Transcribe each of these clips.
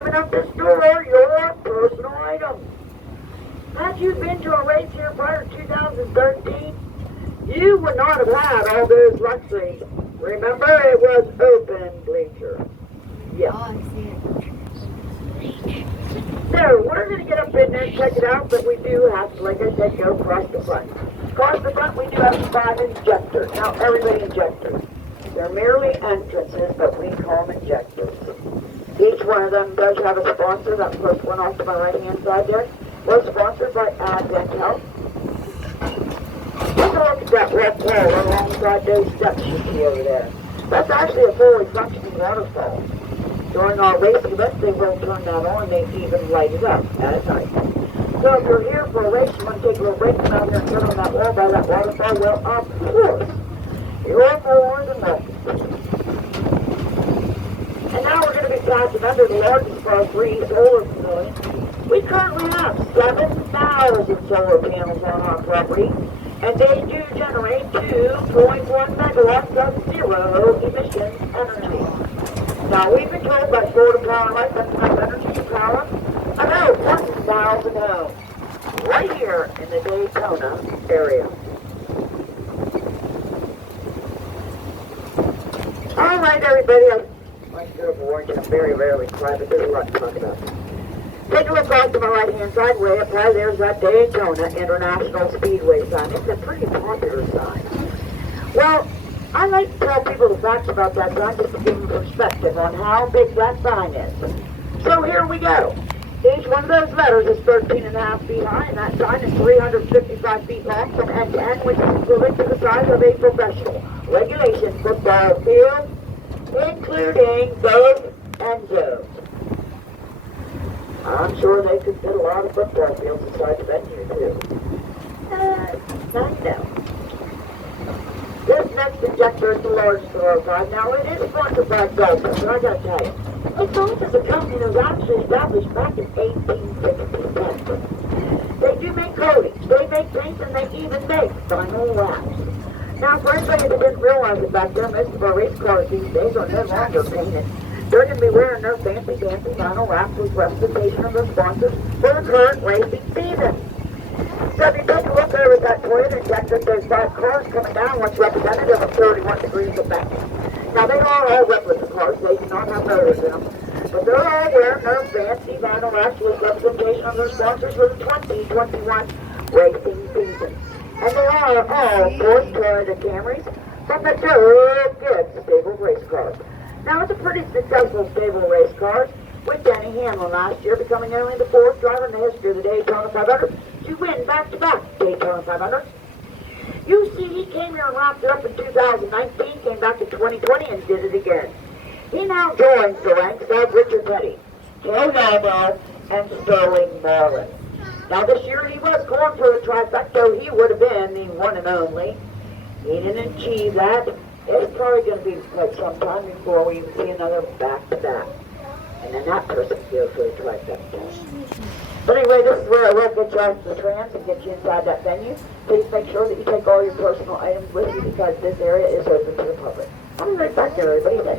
Open up the store, your personal item. Had you been to a race here prior to 2013, you would not have had all those luxuries. Remember, it was open bleacher. Yeah. Oh, I see it. So, we're going to get up in there and check it out, but we do have to, like I said, go across the front. Across the front, we do have 5 injectors. Now, everybody injectors. They're merely entrances, but we call them injectors. Each one of them does have a sponsor. That first one off to my right-hand side there was sponsored by Advent Health. Take a look at that red pole alongside those steps you see over there. That's actually a fully functioning waterfall. During our race events, they will turn that on. They even light it up at night. So if you're here for a race, you want to take a little break, come out here and turn on that wall by that waterfall, well, of course, you're more than welcome. And now we're going to be passing under the largest of our 3 solar facilities. We currently have 7,000 solar panels on our property, and they do generate 2.1 megawatts of zero emission energy. Now, we've been told by Florida Power Light that's enough energy to power about 1,000 homes right here in the Daytona area. All right, everybody. I'm sure of warning you, I'm very rarely quiet, but there's a lot to talk about. Take a look off to my right-hand side, way up high, there's that Daytona International Speedway sign. It's a pretty popular sign. Well, I like to tell people the facts about that sign just to give them perspective on how big that sign is. So here we go. Each one of those letters is 13.5 feet high, and that sign is 355 feet long from end to end, which is equivalent to the size of a professional regulation football field, including both end zones. I'm sure they could fit a lot of football fields inside the venue, too. Now you know. This next injector is the largest of our 5. Now, it is sponsored by Daytona, but I gotta tell you, Daytona is a company that was actually established back in 1867. They do make coatings, they make paints, and they even make final wraps. Now, for anybody that didn't realize it back then, most of our race cars these days are no longer painted. They're going to be wearing their fancy final wraps with representation of their sponsors for the current racing season. So if you take a look over at that Toyota injector, there's 5 cars coming down, what's representative of 31 degrees of bend. Now, they are all replica cars. They do not have motors in them. But they're all wearing their fancy vinyl wraps with representation of their sponsors for the 2021 racing season. And they are all, of course, Toyota Camrys from the good, stable race cars. Now, it's a pretty successful, stable race car, with Denny Hamlin last year becoming only the 4th driver in the history of the Daytona 500 to win back-to-back Daytona 500. You see, he came here and wrapped it up in 2019, came back in 2020, and did it again. He now joins the ranks of Richard Petty, Joe Nalbo, and Sterling Marlin. Now, this year he was going for the trifecta. He would have been the one and only. He didn't achieve that. It's probably going to be quite some time before we even see another back-to-back. And then that person goes for the trifecta. But anyway, this is where I will get you off the trans and get you inside that venue. Please make sure that you take all your personal items with you because this area is open to the public. I'll be right back there, everybody.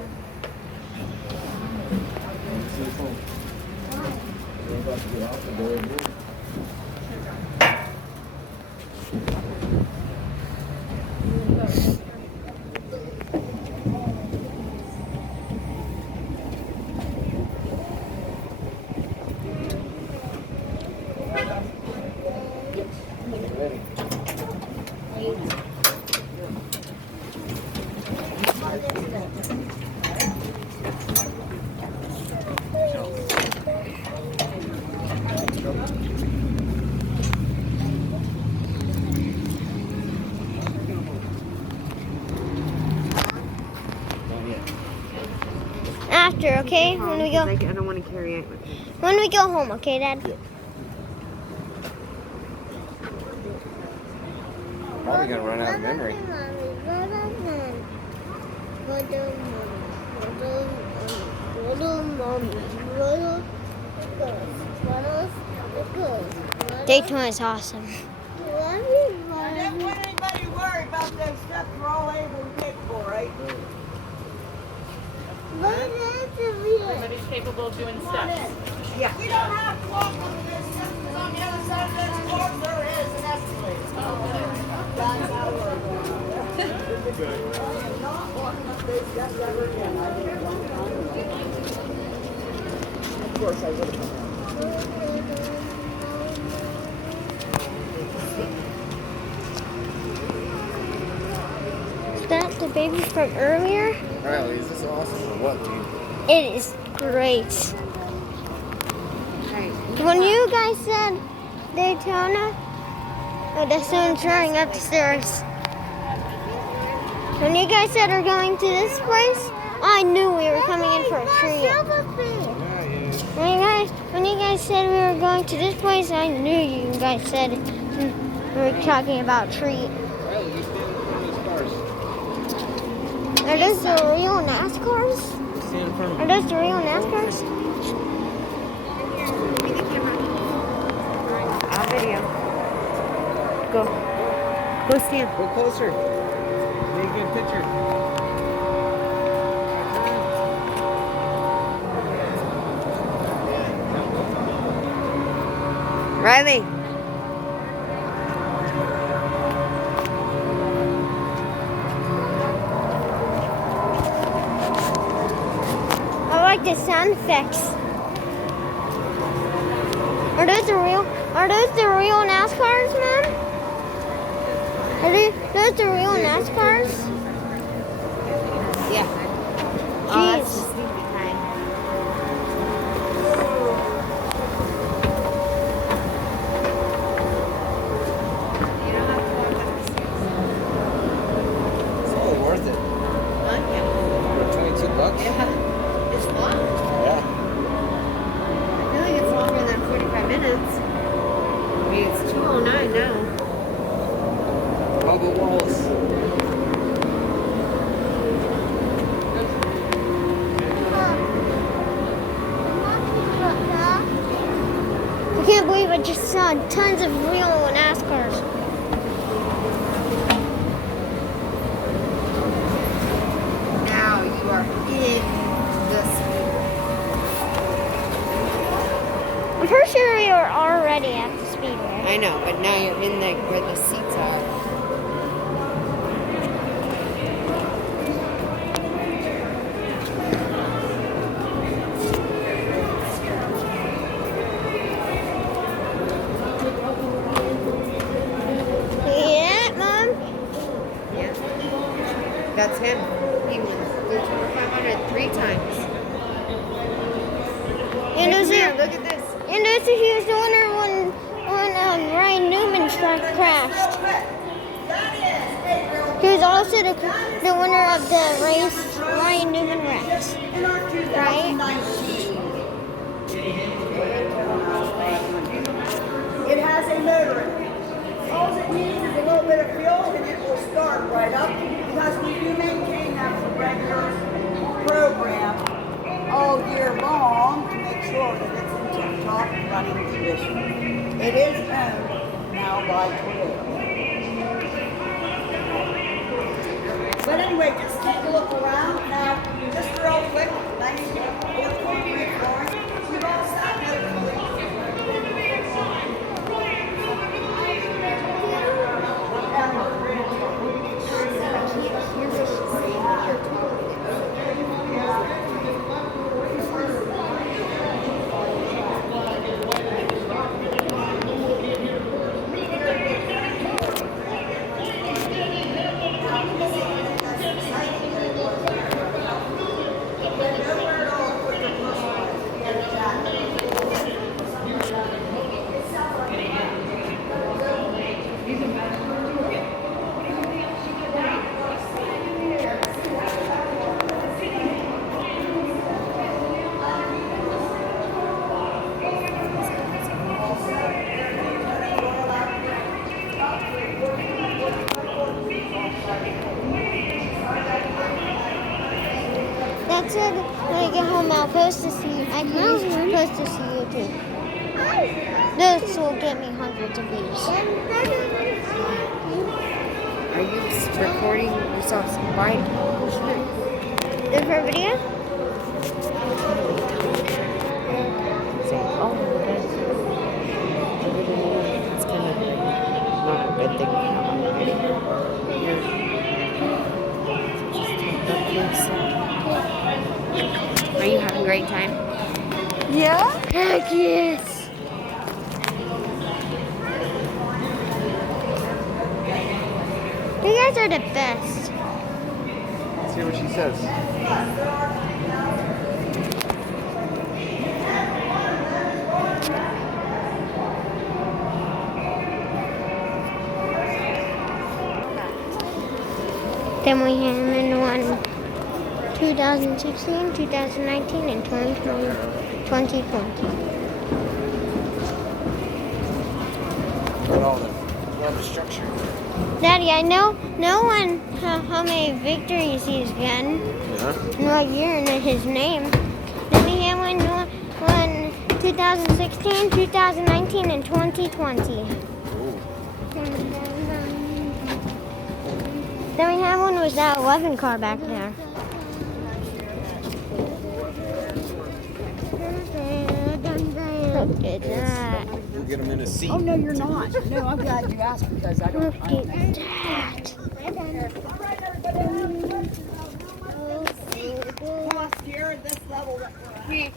After, okay? When we go. I don't want to carry it with me. When we go home, okay, Dad? Yeah. Probably gonna run out of memory. Daytona is awesome. I don't want anybody to worry about that stuff we're all able to pick for, right? Everybody's capable of doing steps. Yeah. You don't have to walk over this stuff because on the other side of those cars there is an escalator. That's how it works. Not walking up those steps ever again. I did it one time. Of course I would have. Is that the baby from earlier? Riley, is this awesome or what, dude? It is great. When you guys said Daytona, oh, the sun's running up the stairs. When you guys said we're going to this place, I knew we were coming in for a treat. When you guys said we were going to this place, I knew you guys said we were talking about a treat. Riley, you stand in front of those cars. Are those the real NASCARs? Stand in front of Are those the real NASCARs? Give me the camera. I'll video. Go. Go stand. Go closer. Make a good picture. Riley. I like the sound effects. Are those the real NASCARs, Mom? Are those the real NASCARs? Yeah. Oh, that's the sleepy kind. You don't have to walk up the stairs. It's totally worth it. Fun, yeah. For $22? Yeah. It's fun. Yeah. I feel like it's longer than 45 minutes. I mean, it's 2:09 now. Bubba Wallace. I can't believe I just saw tons of real NASCARs. Now you are in the Speedway. I'm pretty sure we were already at the Speedway. I know, but now you're in where the seats are. Yeah, Mom? Yeah. That's him. He won Daytona 500 3 times. And Hey, those come here, are, look at this. and those are, he was the winner when Ryan Newman's truck crashed. He was also the winner of the race Ryan Newman wrecked. In our 2019, it has a motor in it. All it needs is a little bit of fuel and it will start right up because we do maintain that for regular program all year long to make sure that it's in tip-top running condition. It is owned now by Toyota. But anyway, just take a look around. Now, just real quick, nice old concrete flooring. We've all sat there. That's it. When I get home, I'll post to see. I can post to see YouTube. This will get me hundreds of views. Are you recording yourself bite? Different video? good thing we have on the video. Are you having a great time? Yeah? Heck yes. You guys are the best. Let's hear what she says. Then we have in one 2016, 2019, and 2020. Got all the structure. Daddy, I know how many victories he's gotten, Yeah. and what year and his name. Then we have one 2016, 2019, and 2020. Then we have one with that 11 car back there. Look at that. We'll get them in a seat. Oh, no, you're not. No, I'm glad you asked because I don't. Look at that. Cost here at this level that we're at.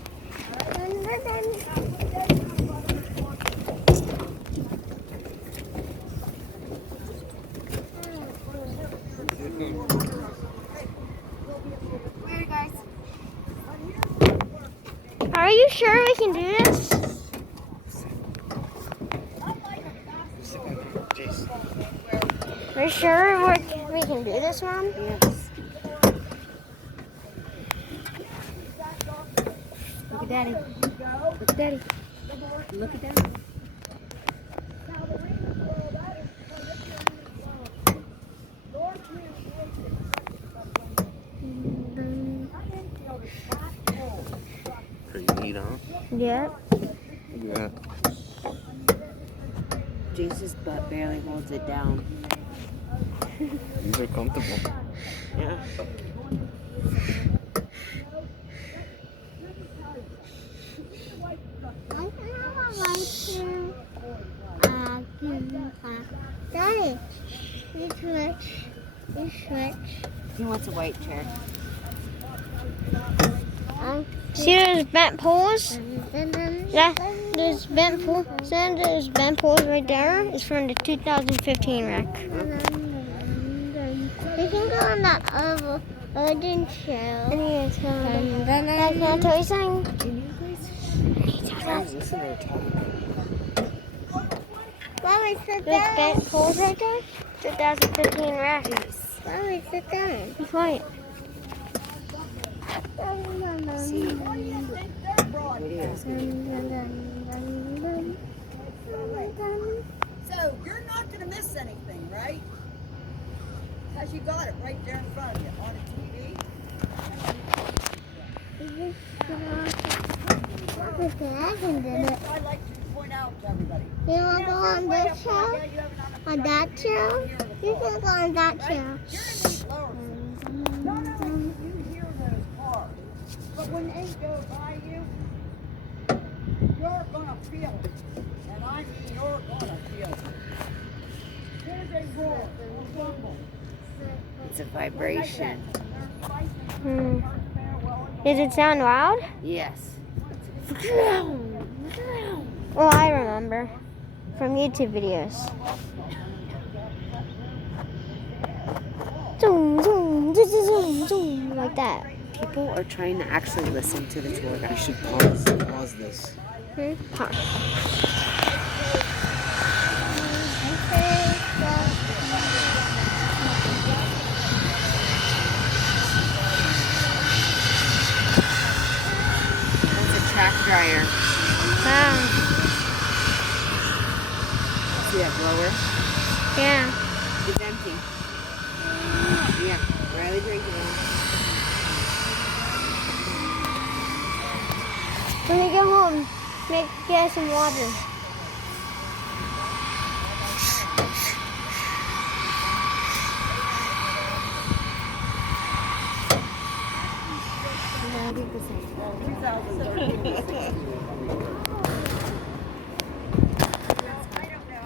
Are you sure we can do this? Jeez. Are you sure we can do this, Mom? Yes. Look at Daddy. Look at Daddy. Look at Daddy. Pretty neat, huh? Yeah. Yeah. Jace's butt barely holds it down. These are comfortable. Yeah. Daddy, you switch. He wants a white chair. See those bent poles? Yeah, those bent poles. See those bent poles right there? It's from the 2015 wreck. You can go on that Odin show. Can I tell you something? Listen to her talk. Mommy, sit down. Those bent poles right there? 2015 wreck. Mommy, sit down. Be quiet. So you're not going to miss anything, right? Because you got it right there in front of you on the TV. I can do it. I'd like to point out to everybody. You want to go on this show? On that show? You can go on that show. You're in these lower seats. Not only do you hear those cars, but when they go by you, you're going to feel it. And I mean you're going to feel it. As soon as they roar, they'll rumble. It's a vibration. Does it sound loud? Yes. Oh, I remember. From YouTube videos. Zoom, zoom, zoom, zoom, zoom, like that. People are trying to actually listen to the tour We guide. should pause this. That's a track dryer. See that blower? Yeah. It's empty. Yeah, Riley drinking it. When we get home, get some water. I think the same.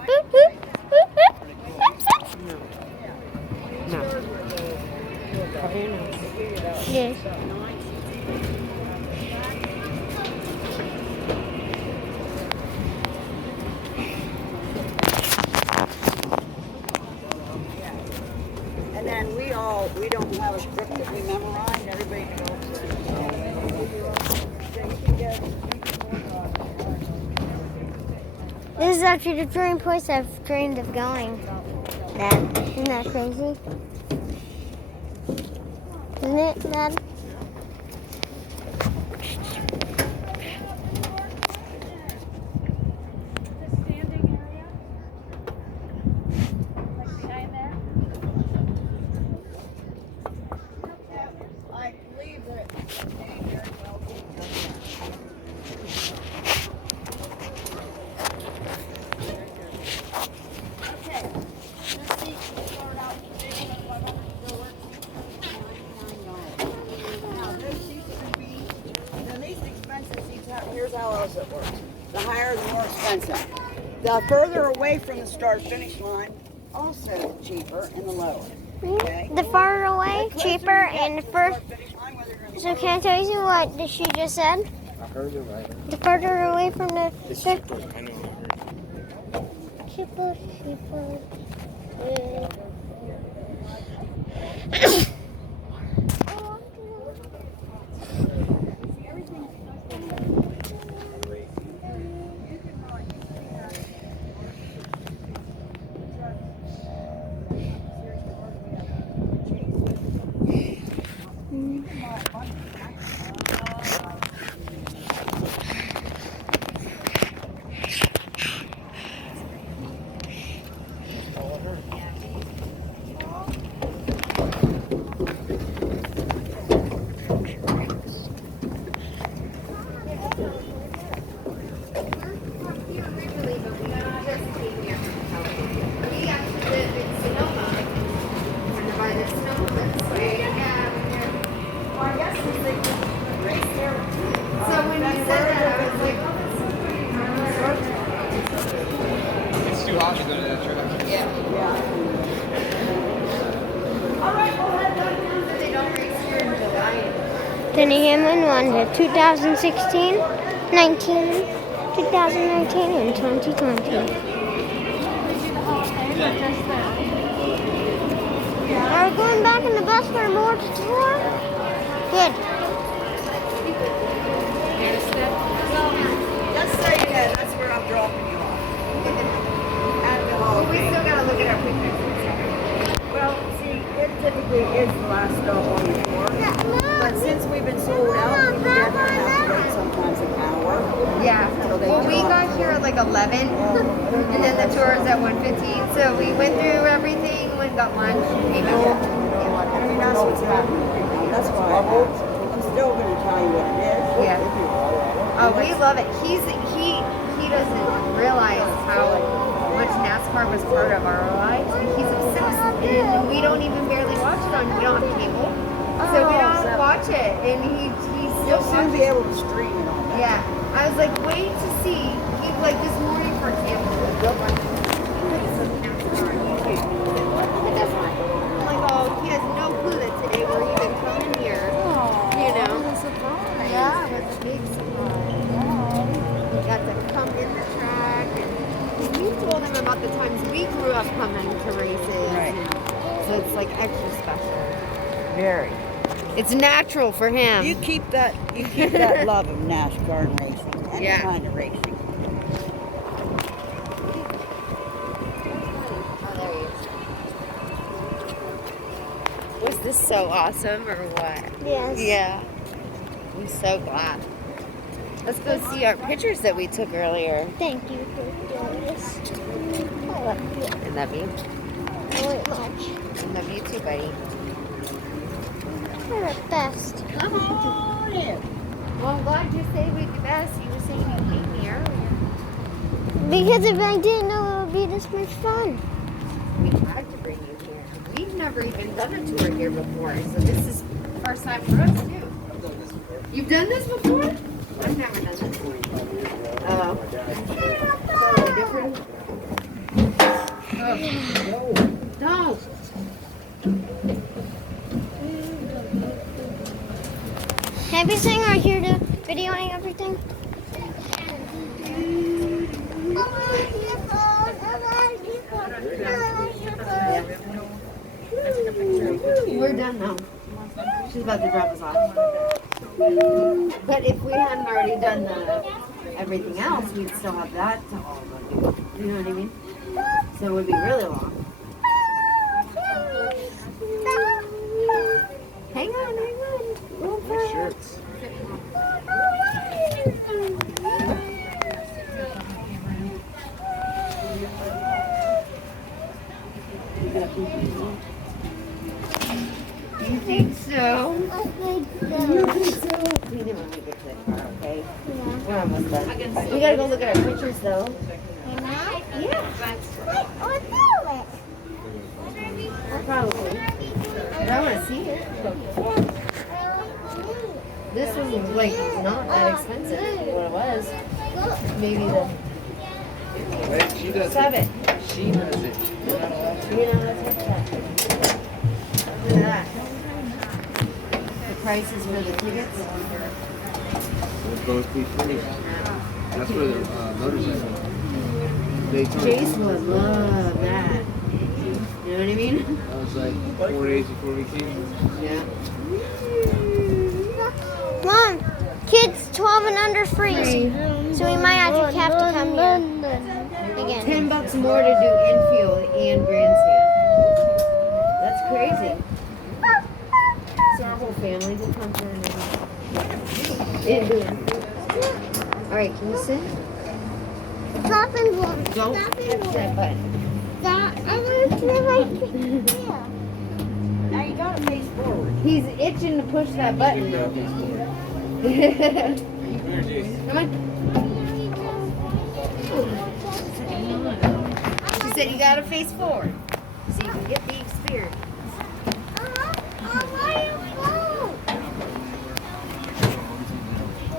Boop, boop, boop, boop. This is actually the dream place I've dreamed of going. Dad, isn't that crazy? Isn't it, Dad? Here's how else it works. The higher, the more expensive. The further away from the start-finish line, also cheaper, and the lower. Okay? The farther away, cheaper, and the first. So can I tell you what she just said? I heard it right. The farther away from the. It's cheaper. I know. Cheaper. It's too hot to go to that track. Denny Hamlin won the 2016, 19, 2019, and 2020. Are we going back in the bus for more tour? Good. Just so you know, that's where I'm dropping you off. At the hall. We still gotta look at our pictures. Well, see, it typically is the last stop on the tour. But since we've been sold out, we definitely have to wait sometimes an hour. Yeah. Well, we got here at like 11, and then the tour is at 1:15. So we went through everything, went got lunch, came home. I mean, that's what's happening right now. That's why I asked. I'm still going to tell you what it is. Yeah. Oh, we love it. He doesn't realize how much NASCAR was part of our lives. He's obsessed, and we don't even barely watch it on. We don't have cable, so we don't watch it. And he's You'll still soon be able to stream it on that. Yeah, I was like, wait to see. He, like this morning, for example, he put some NASCAR on YouTube. It doesn't. I'm like, oh, he has no clue that today we're even coming here. You know? Yeah, it was a big surprise. We got to come in the track, and we told him about the times we grew up coming to races. Right. So it's like extra special. Very. It's natural for him. You keep that love of NASCAR and racing, any Yeah. kind of racing. Was this so awesome or what? Yes. Yeah. I'm so glad. Let's go see our pictures that we took earlier. Thank you for doing this. I love you I love you. very much. I love you too, buddy. You're the best. Come on in. Well, I'm glad you say we're the best. You were saying you hate me earlier. Because if I didn't know it would be this much fun. We had to bring you here. We've never even done a tour here before, so this is the first time for us too. You've done this before? I've never done this. Oh. Totally different. Oh. No. Have you seen right here the videoing everything? We're done now. She's about to drop us off. But if we hadn't already done everything else, we'd still have that to all go do. You know what I mean? So it would be really long. Hang on. Nice shirts. You think so? I think so. We didn't want to get to that far, okay? We're almost done. We gotta go look at our pictures though. Yeah. Probably. But I want to see it. This was like not that expensive for what it was. Maybe the Hey, she does it. 7. She does it. You're not allowed to. You know, that's what's that. Look at that. The prices for the tickets. They'll both be free. That's where the motorcycle. Daytona. Jason would love that. You know what I mean? That was like 4 days before we came. Yeah. Mom, kids 12 and under free. So we might actually have to come here again. $10 more to do infield and grandstand. That's crazy. So our whole family will come for it. All right, can you sit? Stop and walk. Don't Stop touch and walk. that button. Stop. I want to feel like Now you gotta face forward. He's itching to push that button. Come on. She said you gotta face forward so you can get the experience.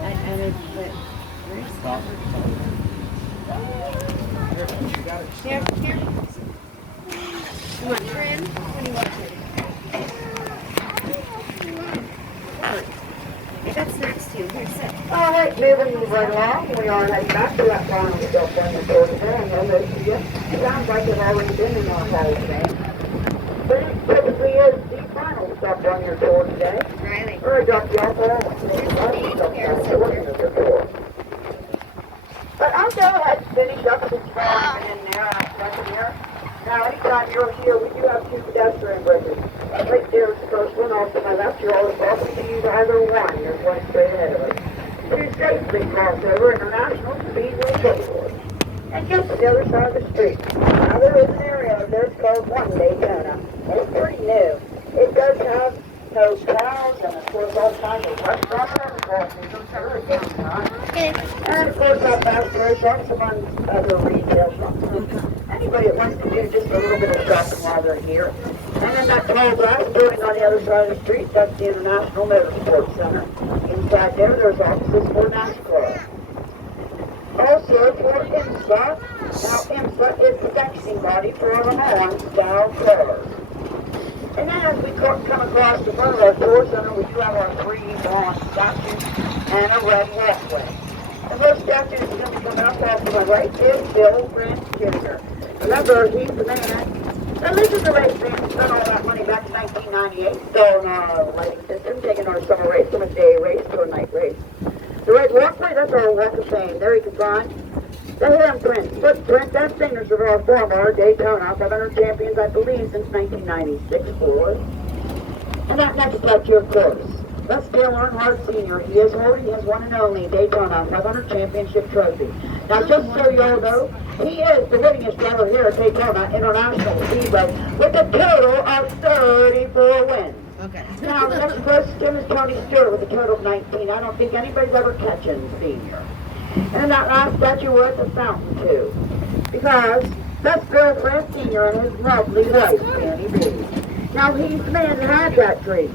I don't put. Here. You want trim? What do you want? That's next to you. Here, sit. All right, moving right along. We are heading back to that final stop on the tour today. I know most of you. It sounds like they've already been in our hall today. But it typically is the final stop on your tour today. Riley. Or a drop you off all. But I'll go ahead and finish up since you've already been in there. Here. Now, anytime you're here, we do have 2 pedestrian bridges. Right there is the first one. Off to my left, you're always welcome to use either one. There's one straight ahead of us. To safely cross over International Speedway Boulevard. And just to the other side of the street. Now, there is an area over there. It's called Daytona. It's pretty new. It does have hotels and, of course, all kinds of restaurants and crossings. It's very downtown. And, of course, our fast food shops among other retail shops. Anybody that wants to do just a little bit of shopping while they're here. And then that tall glass building on the other side of the street, that's the International Motorsports Center. Inside there's offices for NASCAR. Also for IMSA. Now IMSA is the sanctioning body for Le Mans style cars. And then as we come across the front of our tour center, we do have our 3 bronze statues and a red walkway. And those statues are going to be coming up off to my right is Bill Grant Jr. Remember, he's the man that lives in the race van, spent all that money back in 1998, installing our lighting system, taking our summer race from a day race to a night race. The red walkway, that's our walk of fame. There you can find the handprints, footprints, and signatures of our former Daytona 500 champions, I believe, since 1996 for us. And that next statue, of course, that's Dale Earnhardt Sr. He is holding his one and only Daytona 500 championship trophy. Now, just so you all know, he is the winningest driver here at Daytona International Speedway with a total of 34 wins. Okay. Now, the next closest to him is Tony Stewart with a total of 19. I don't think anybody's ever catching Senior. And then that last statue was a fountain, too. Because that's Bill Grant Sr. and his lovely wife, Annie B. Now, he's the man that had that dream.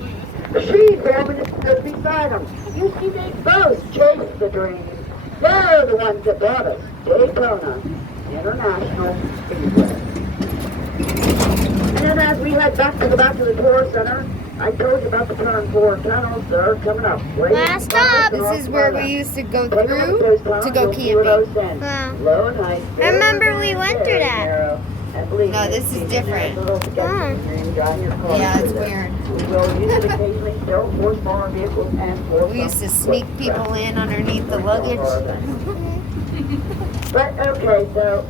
She's the woman that stood beside him. You see, they both chased the dream. They're the ones that brought us Daytona International Speedway. And then as we head back to the tour center, I told you about the turn 4 tunnels that are coming up. Last stop. This is where we used to go Take a through look at those tunnels, to go you'll see where those camping. end. Wow. Low and high. I remember we went through that. No, this is different. Yeah, it's weird. We will use it occasionally still for smaller vehicles and for We used to sneak people in underneath the luggage. Okay, so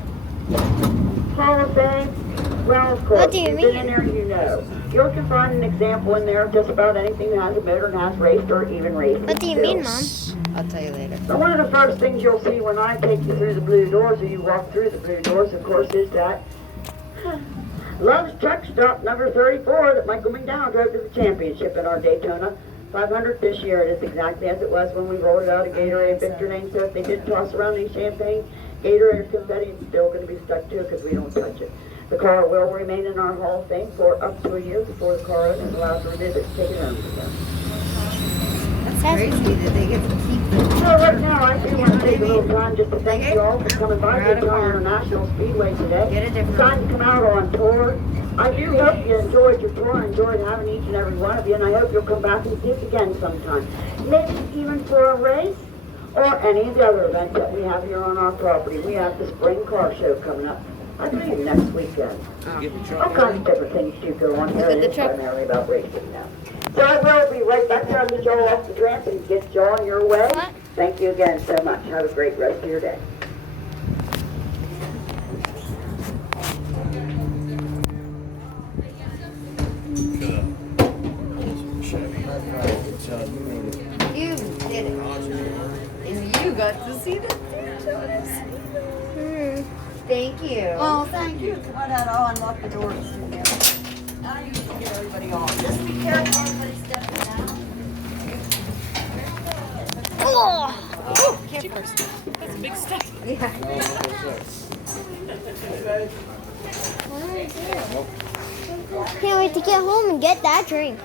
Hall of Fame. Well, of course, What do you you've been mean? in there, you know. You can find an example in there of just about anything that has a motor and has raced or even raced. What do you still. mean, Mom? I'll tell you later. So one of the first things you'll see when I take you through the blue doors, or you walk through the blue doors, of course, is that Love's Truck Stop number 34 that Michael McDowell drove to the championship in our Daytona 500 this year. It is exactly as it was when we rolled it out of Gatorade Victor Lane. So if they did toss around any champagne, Gatorade or confetti, it's still going to be stuck to it because we don't touch it. The car will remain in our Hall of Fame for up to a year before the car owner is allowed to revisit and take it home again. That's crazy that they get to keep the So right now, I do want to take a little time just to thank you all for coming by Daytona International Speedway today. Get a different Decided to come out on tour. I do hope you enjoyed your tour. I enjoyed having each and every one of you, and I hope you'll come back and see us again sometime. Maybe even for a race or any of the other events that we have here on our property. We have the spring car show coming up, I believe next weekend. All kinds of different things do go on here, and it's primarily about racing now. So I will be right back there. I'll get y'all off the ramp and get y'all on your way. What? Thank you again so much. Have a great rest of your day. You did it. And you got to see the Daytonas. Thank you. Oh, thank you. Come on out. I'll unlock the doors. Now you can get everybody on. Just be careful, everybody stepping down. Oh, That's a big step. can't wait to get home and get that drink.